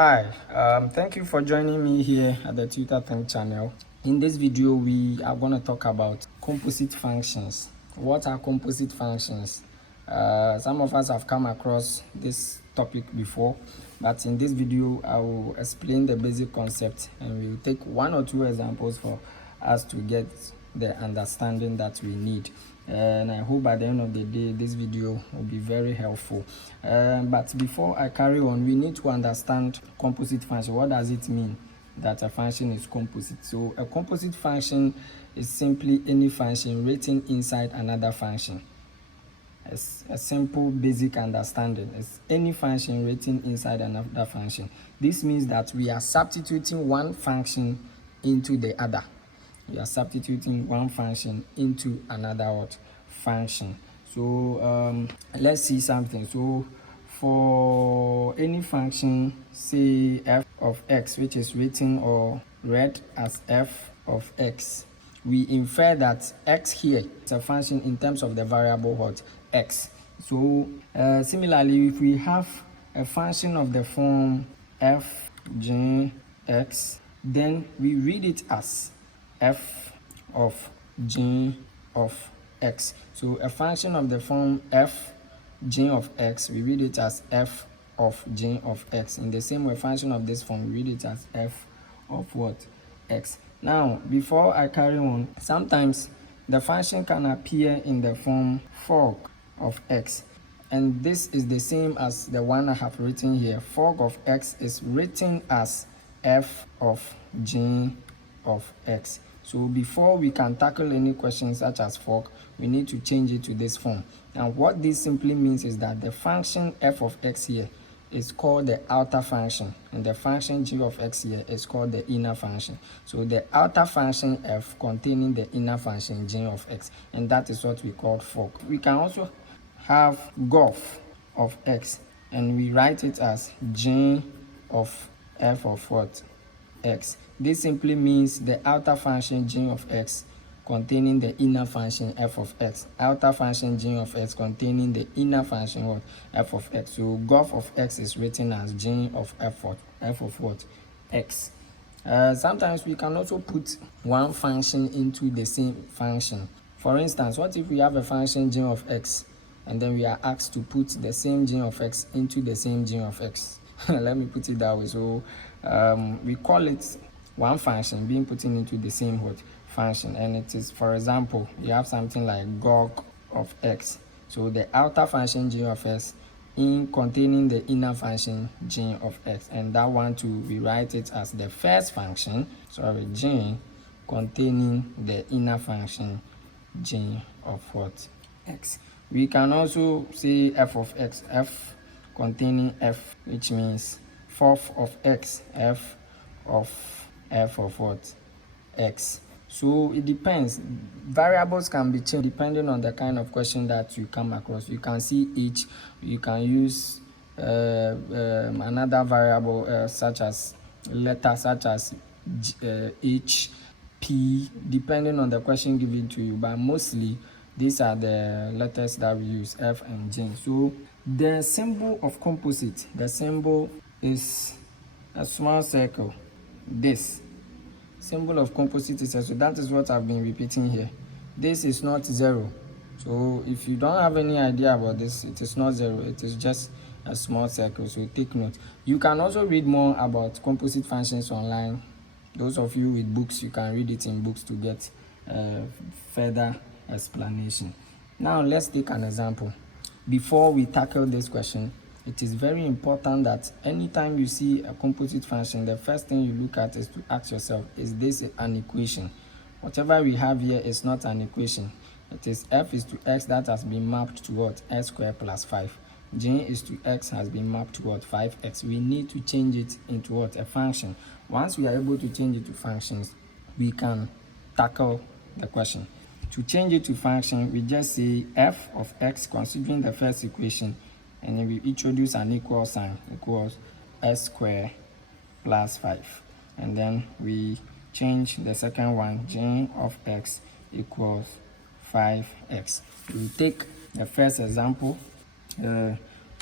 Hi, thank you for joining me here at the Tutor Think channel. In this video, we are going to talk about composite functions. What are composite functions? Some of us have come across this topic before, but in this video, I will explain the basic concept and we will take one or two examples for us to get the understanding that we need. And I hope by the end of the day this video will be very helpful. But before I carry on, we need to understand composite function. What does it mean that a function is composite? So a composite function is simply any function written inside another function. It's a simple basic understanding. It's any function written inside another function. This means that we are substituting one function into the other. We are substituting one function into another function. So let's see something. So for any function, say f of x, which is written or read as f of x, we infer that x here is a function in terms of the variable x. So similarly, if we have a function of the form f g x, then we read it as f of g of x. So a function of the form f g of x, we read it as f of g of x. In the same way, function of this form, we read it as f of what? X. Now, before I carry on, sometimes the function can appear in the form fork of x. And this is the same as the one I have written here. Fork of x is written as f of g of x. So before we can tackle any questions such as fork, we need to change it to this form. And what this simply means is that the function f of x here is called the outer function, and the function g of x here is called the inner function. So the outer function f containing the inner function g of x, and that is what we call fork. We can also have gof of x, and we write it as g of f of what? X. This simply means the outer function g of x containing the inner function f of x. Outer function g of x containing the inner function what? F of x. So gof of x is written as g of f of what? X. Sometimes we can also put one function into the same function. For instance, what if we have a function g of x and then we are asked to put the same g of x into the same g of x? Let me put it that way. So we call it one function being put into the same function, and it is, for example, you have something like gog of x. So the outer function g of x in containing the inner function g of x, and that one too we write it as the first function, g containing the inner function g of what? X. We can also say f of x, f containing f, which means fourth of x, f of what? X. So it depends. Variables can be changed depending on the kind of question that you come across. You can see each, you can use another variable such as letter such as h, p, depending on the question given to you, but mostly these are the letters that we use, f and g. So the symbol of composite, the symbol is a small circle. This symbol of composite is so that is what I've been repeating here. This is not 0. So if you don't have any idea about this, it is not 0. It is just a small circle. So take note. You can also read more about composite functions online. Those of you with books, you can read it in books to get further explanation. Now let's take an example. Before we tackle this question, it is very important that anytime you see a composite function, the first thing you look at is to ask yourself, is this an equation? Whatever we have here is not an equation. It is f is to x that has been mapped to what? X squared plus 5. g is to x has been mapped to what? 5x. We need to change it into what? A function. Once we are able to change it to functions, we can tackle the question. To change it to function, we just say f of x considering the first equation, and then we introduce an equal sign, equals x squared plus 5. And then we change the second one, g of x equals 5x. We take the first example,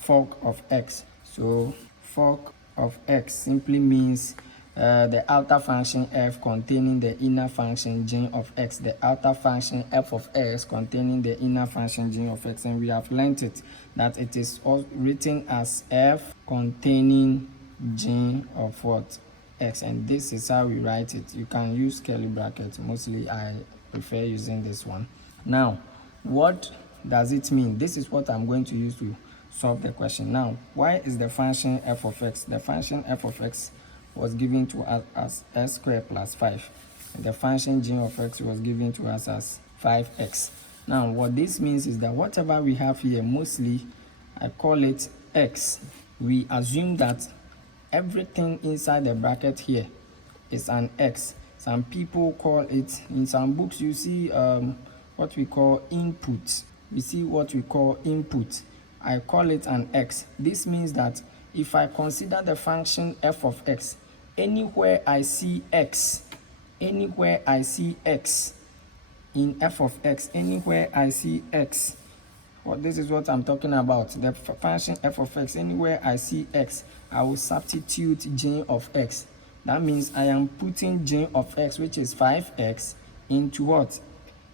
fork of x. So fork of x simply means the outer function f containing the inner function g of x, the outer function f of x containing the inner function g of x. And we have learnt it that it is written as f containing g of what? X. And this is how we write it. You can use curly brackets. Mostly I prefer using this one. Now, what does it mean? This is what I'm going to use to solve the question. Now, why is the function f of x? The function f of x was given to us as x squared plus 5. And the function g of x was given to us as 5x. Now, what this means is that whatever we have here, mostly I call it x. We assume that everything inside the bracket here is an x. Some people call it, in some books you see what we call input. We see what we call input. I call it an x. This means that if I consider the function f of x, anywhere I see x, anywhere I see x in f of x, anywhere I see x, well, this is what I'm talking about. The function f of x, anywhere I see x, I will substitute g of x. That means I am putting g of x, which is 5x, into what?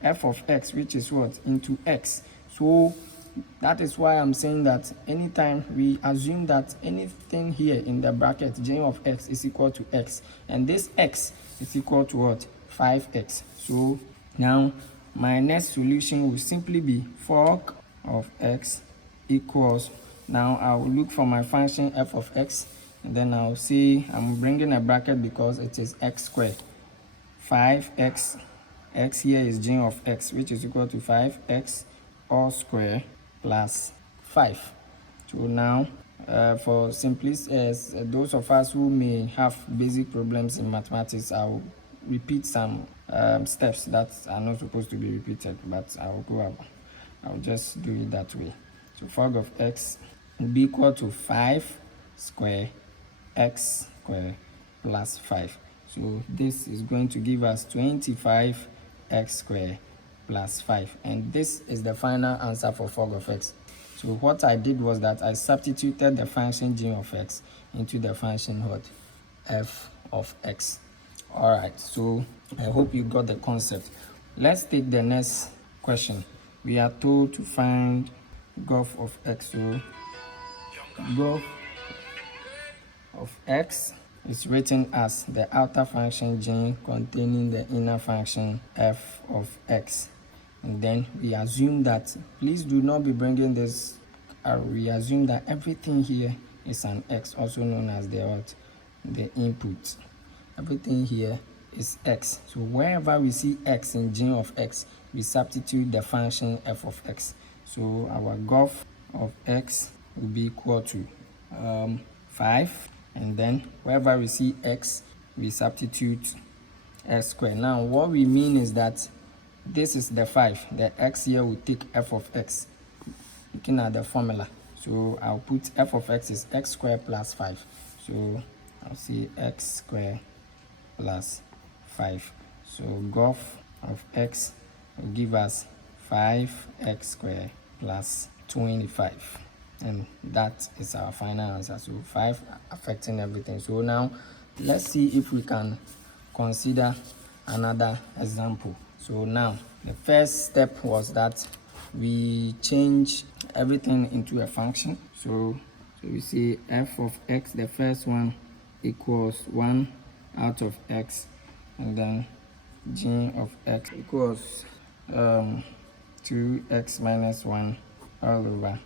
F of x, which is what? Into x. So that is why I'm saying that anytime we assume that anything here in the bracket, g of x is equal to x, and this x is equal to what? 5x. So now my next solution will simply be fork of x equals, now I will look for my function f of x, and then I'll say I'm bringing a bracket because it is x squared. 5x, x here is g of x, which is equal to 5x all square plus 5. So now for simplicity, those of us who may have basic problems in mathematics, I'll repeat some steps that are not supposed to be repeated, but I'll just do it that way. So fork of x will be equal to 5 square x square plus 5. So this is going to give us 25 x square plus 5. And this is the final answer for fork of x. So what I did was that I substituted the function g of x into the function what? F of x. Alright, so I hope you got the concept. Let's take the next question. We are told to find golf of x. So golf of x is written as the outer function g containing the inner function f of x. And then we assume that, please do not be bringing this, we assume that everything here is an x, also known as the input. Everything here is x. So wherever we see x in g of x, we substitute the function f of x. So our golf of x will be equal to 5, and then wherever we see x, we substitute x squared. Now what we mean is that this is the 5. The x here will take f of x, looking at the formula. So I'll put f of x is x squared plus 5. So I'll see x squared plus 5. So golf of x will give us 5x squared plus 25. And that is our final answer. So 5 affecting everything. So now let's see if we can consider another example. So now the first step was that we change everything into a function. So we see f of x, the first one equals 1 out of x, and then g of x equals 2x minus 1 all over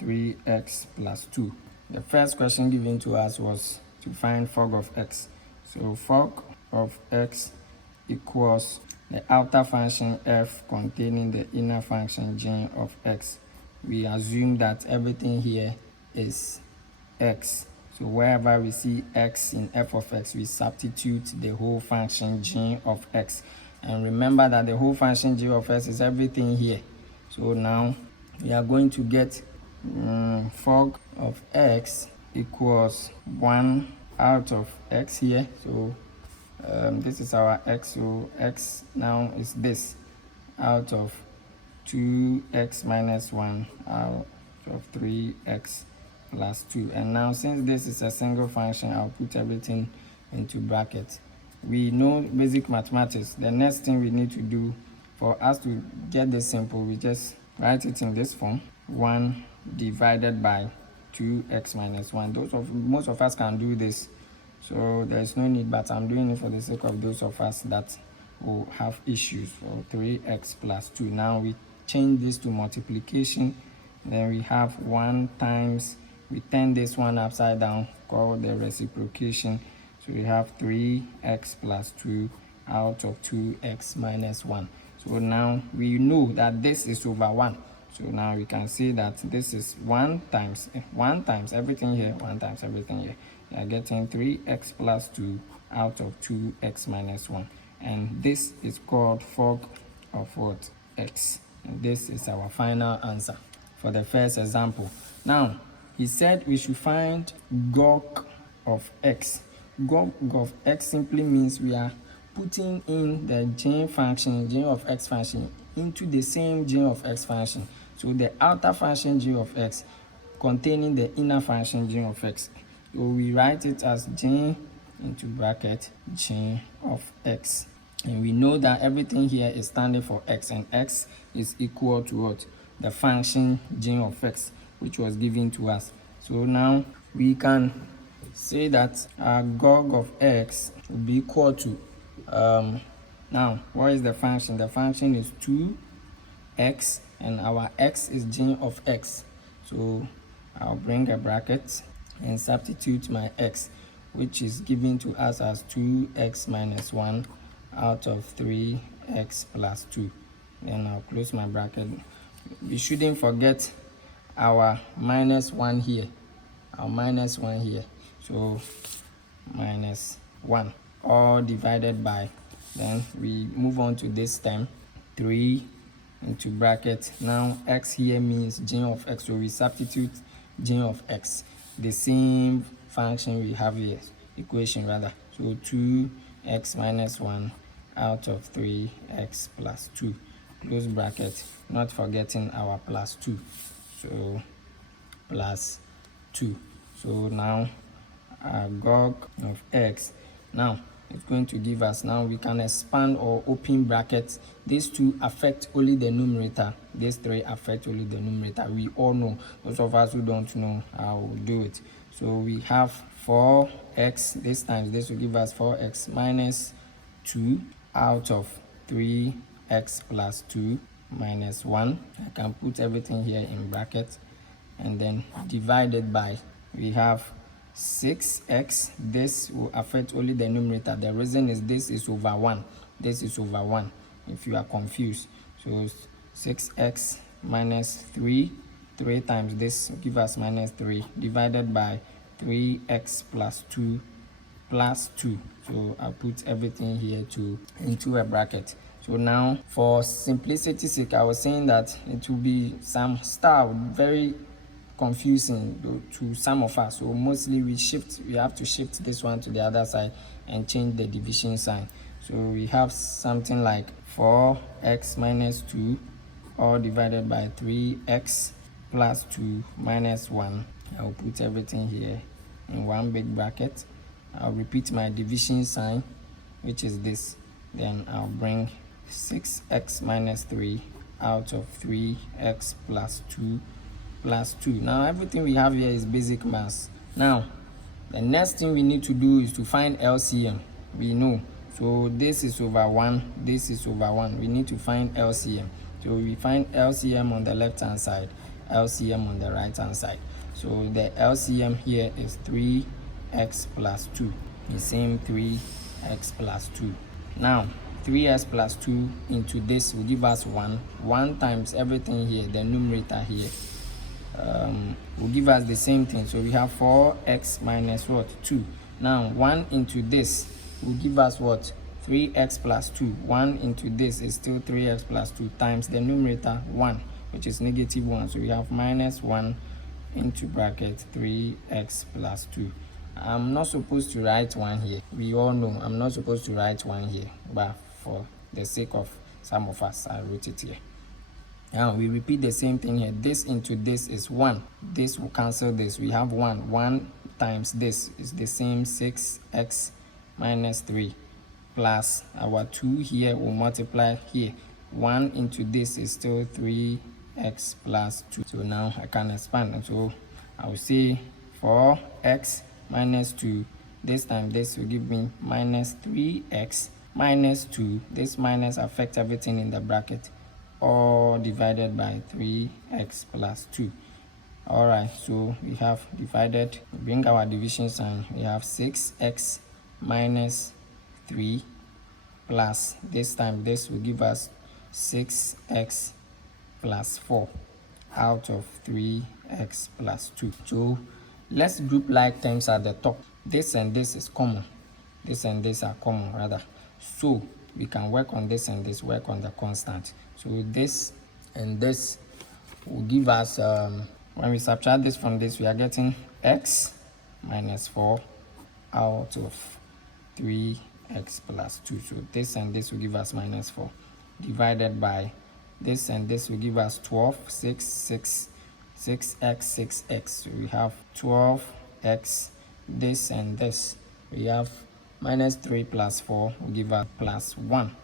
3x plus 2. The first question given to us was to find fork of x. So fork of x equals the outer function f containing the inner function g of x. We assume that everything here is x. So wherever we see x in f of x, we substitute the whole function g of x. And remember that the whole function g of x is everything here. So now we are going to get fork of x equals 1 out of x here. So this is our x, so x now is this, out of 2x minus 1 out of 3x plus 2. And now since this is a single function, I'll put everything into brackets. We know basic mathematics. The next thing we need to do for us to get this simple, we just write it in this form: 1 divided by 2x minus 1. Most of us can do this, so there's no need, but I'm doing it for the sake of those of us that will have issues. For 3x plus 2, now we change this to multiplication. Then we have 1 times, we turn this one upside down, call the reciprocation. So we have 3x plus 2 out of 2x minus 1. So now we know that this is over 1. So now we can see that this is 1 times everything here, 1 times everything here. We are getting 3x plus 2 out of 2x minus 1. And this is called fork of what? X. And this is our final answer for the first example. Now, he said we should find GOG of x. GOG of x simply means we are putting in the g function, g of x function, into the same g of x function. So the outer function g of x containing the inner function g of x. So we write it as g into bracket g of x. And we know that everything here is standing for x, and x is equal to what? The function g of x, which was given to us. So now we can say that our GOG of x will be equal to, now what is the function? The function is 2x, and our x is g of x. So I'll bring a bracket and substitute my x, which is given to us as 2x minus 1 out of 3x plus 2. Then I'll close my bracket. We shouldn't forget our minus 1 here. Our minus 1 here. So minus 1, all divided by, then we move on to this term, 3 into bracket. Now x here means g of x, so we substitute g of x, the same function we have here, equation rather. So 2x minus 1 out of 3x plus 2, close bracket, not forgetting our plus 2. So plus 2. So now our GOG of x, now it's going to give us, now we can expand or open brackets. These two affect only the numerator, these three affect only the numerator. We all know. Those of us who don't know, I will do it. So we have 4x, this times this will give us 4x minus 2 out of 3x plus 2 minus 1. I can put everything here in brackets, and then divided by, we have 6x. This will affect only the numerator. The reason is this is over 1. This is over 1, if you are confused. So 6x minus 3 times this will give us minus 3, divided by 3x plus 2 plus 2. So I'll put everything here into a bracket. So now, for simplicity's sake, I was saying that it will be some style very confusing to some of us. So mostly we have to shift this one to the other side and change the division sign. So we have something like 4x minus 2 all divided by 3x plus 2 minus 1. I'll put everything here in one big bracket. I'll repeat my division sign, which is this. Then I'll bring 6x minus 3 out of 3x plus 2 plus 2. Now everything we have here is basic maths. Now the next thing we need to do is to find LCM. We know, so this is over 1, this is over 1. We need to find LCM. So we find LCM on the left hand side, LCM on the right hand side. So the LCM here is 3x plus 2, the same 3x plus 2. Now 3x plus 2 into this will give us 1. 1 times everything here, the numerator here, will give us the same thing. So we have 4x minus what? 2. Now 1 into this will give us what? 3x plus 2. 1 into this is still 3x plus 2 times the numerator 1, which is negative 1. So we have minus 1 into bracket 3x plus 2. I'm not supposed to write 1 here. We all know I'm not supposed to write 1 here, but for the sake of some of us, I wrote it here. Now we repeat the same thing here. This into this is 1. This will cancel this. We have 1. 1 times this is the same 6x minus 3 plus our 2 here will multiply here. 1 into this is still 3x plus 2. So now I can expand. So I will say 4x minus 2. This time this will give me minus 3x minus 2. This minus affects everything in the bracket. All divided by 3x plus 2. Alright, so we have divided. Bring our division sign. We have 6x minus 3 plus, this time this will give us 6x plus 4 out of 3x plus 2. So let's group like terms at the top. This and this is common. This and this are common rather. So we can work on this and this, work on the constant. So this and this will give us, when we subtract this from this, we are getting x minus 4 out of 3x plus 2. So this and this will give us minus 4 divided by this and this will give us 12, 6x, 6x. So we have 12x, this and this. We have minus 3 plus 4 will give us plus 1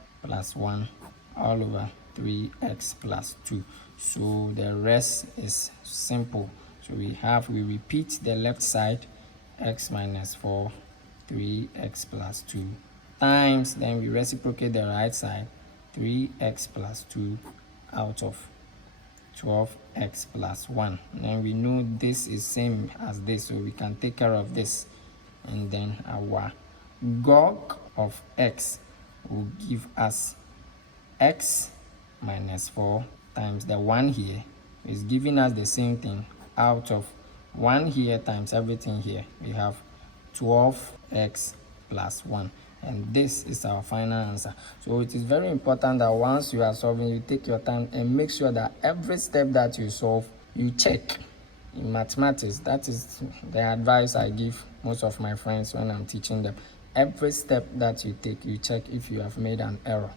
all over 3x plus 2. So the rest is simple. So we repeat the left side, x minus 4, 3x plus 2 times, then we reciprocate the right side, 3x plus 2 out of 12x plus 1. And then we know this is same as this, so we can take care of this. And then our log of x will give us x minus 4 times the 1 here is giving us the same thing out of 1 here times everything here. We have 12x plus 1, and this is our final answer. So it is very important that once you are solving, you take your time and make sure that every step that you solve, you check. In mathematics, that is the advice I give most of my friends when I'm teaching them. Every step that you take, you check if you have made an error.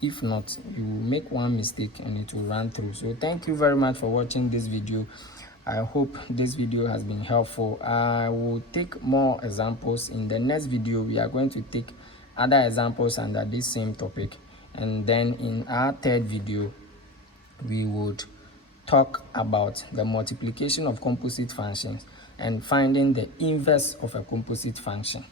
If not, you will make one mistake and it will run through. So thank you very much for watching this video. I hope this video has been helpful. I will take more examples. In the next video, we are going to take other examples under this same topic. And then in our third video, we would talk about the multiplication of composite functions and finding the inverse of a composite function.